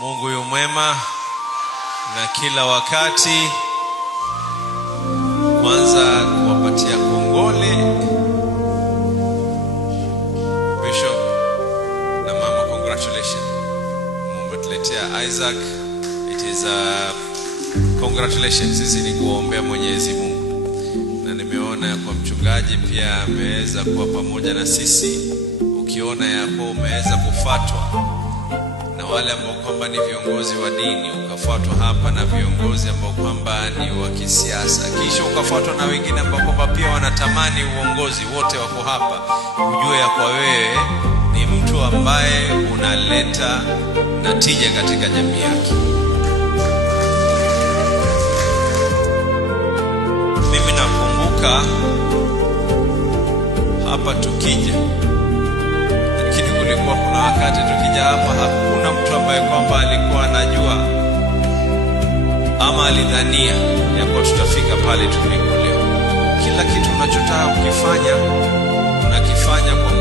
Mungu yu mwema na kila wakati. Kwanza kuwapatia kongole Bishop na mama, congratulations. Mmetuletea Isaac. It is a congratulations. Sisi ni kuombea Mwenyezi Mungu. Na nimeona kwa mchungaji pia ameweza kuwa pamoja na sisi. Ukiona yako umeweza kufuatwa na wale ambao kwamba ni viongozi wa dini, ukafuatwa hapa na viongozi ambao kwamba ni wa kisiasa, kisha ukafuatwa na wengine ambao kwamba pia wanatamani uongozi, wote wako hapa, ujue ya kwa wewe ni mtu ambaye unaleta natija katika jamii yake. Mimi nakumbuka hapa tukija, lakini kulikuwa kuna wakati tukija hapa hakuna mtu ambaye kwamba alikuwa anajua ama alidhania ya kuwa tutafika pale tulipo leo. Kila kitu unachotaka kukifanya unakifanya kwa